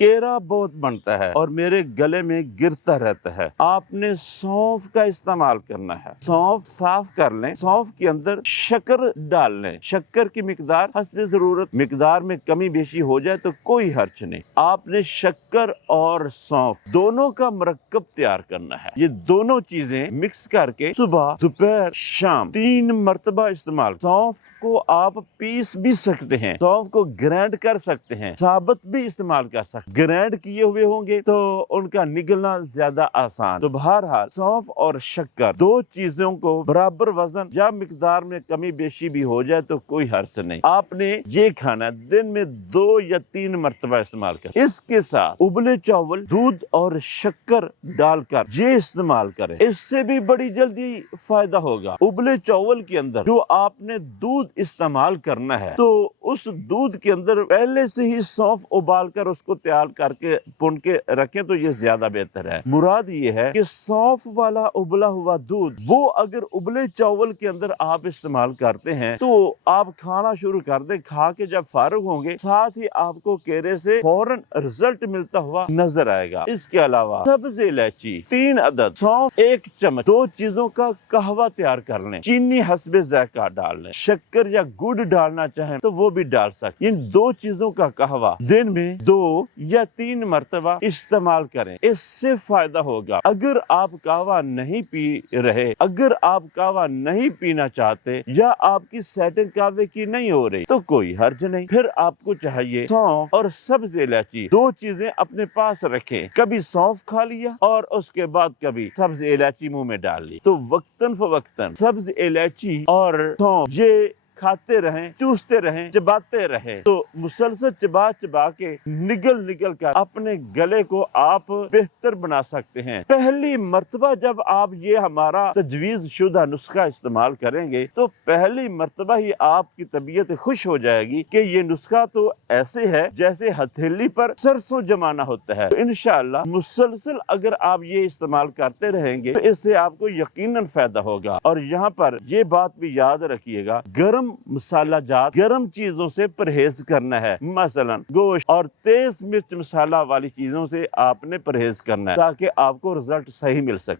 केरा बहुत बनता है और मेरे गले में गिरता रहता है। आपने सौंफ का इस्तेमाल करना है। सौंफ साफ कर लें, सौंफ के अंदर शक्कर डाल लें। शक्कर की मिकदार हस्बे जरूरत, मिकदार में कमी बेशी हो जाए तो कोई हर्ज नहीं। आपने शक्कर और सौंफ दोनों का मरक्कब तैयार करना है। ये दोनों चीजें मिक्स करके सुबह, दोपहर, शाम 3 मरतबा इस्तेमाल। सौंफ को आप पीस भी सकते हैं, सौंफ को ग्राइंड कर सकते हैं, साबुत भी इस्तेमाल कर सकते हैं। ग्राइंड किए हुए होंगे तो उनका निगलना ज्यादा आसान। तो बहरहाल सौंफ और शक्कर दो चीजों को बराबर वजन या मिकदार में कमी बेशी भी हो जाए तो कोई हर्ज नहीं। आपने ये खाना दिन में 2 या 3 मरतबा इस्तेमाल कर। इसके साथ उबले चावल, दूध और शक्कर डालकर ये इस्तेमाल करें, इससे भी बड़ी जल्दी फायदा होगा। उबले चावल के अंदर जो आपने दूध इस्तेमाल करना है तो उस दूध के अंदर पहले से ही सौंफ उबाल कर उसको तैयार करके भून के रखें तो ये ज्यादा बेहतर है। मुराद ये है कि सौंफ वाला उबला हुआ दूध वो अगर उबले चावल के अंदर आप इस्तेमाल करते हैं तो आप खाना शुरू कर दें, खा के जब फारुग होंगे साथ ही आपको केरे से फौरन रिजल्ट मिलता हुआ नजर आएगा। इसके अलावा सब्ज इलायची 3 अदद, सौंफ 1 चम्मच, 2 चीजों का कहवा तैयार कर लें। चीनी हस्बे ज़ायका डाल लें। शक्कर या गुड़ डालना चाहें तो वो भी डाल सकते। इन 2 चीजों का कहवा दिन में 2 या 3 मरतबा इस्तेमाल करें, इससे फायदा होगा। अगर आप कहवा नहीं पी रहे, अगर आप कहवा नहीं पीना चाहते या आपकी सेटिंग कहवे की नहीं हो रही तो कोई हर्ज नहीं। फिर आपको चाहिए सौंफ और सब्ज इलायची, 2 चीजें अपने पास रखें। कभी सौंफ खा लिया और उसके बाद कभी सब्ज इलायची मुंह में डाल ली तो वक्तन फवक्तन सब्ज इलायची और सौंफ ये खाते रहें, चूसते रहें, चबाते रहें तो मुसलसल चबा चबा के निगल कर अपने गले को आप बेहतर बना सकते हैं। पहली मर्तबा जब आप ये हमारा तजवीज शुदा नुस्खा इस्तेमाल करेंगे तो पहली मर्तबा ही आपकी तबीयत खुश हो जाएगी कि ये नुस्खा तो ऐसे है जैसे हथेली पर सरसों जमाना होता है। तो इंशाअल्लाह मुसलसल अगर आप ये इस्तेमाल करते रहेंगे तो इससे आपको यकीनन फायदा होगा। और यहाँ पर ये बात भी याद रखिएगा, गरम मसाला जात, गरम चीजों से परहेज करना है। मसलन गोश्त और तेज मिर्च मसाला वाली चीजों से आपने परहेज करना है ताकि आपको रिजल्ट सही मिल सके।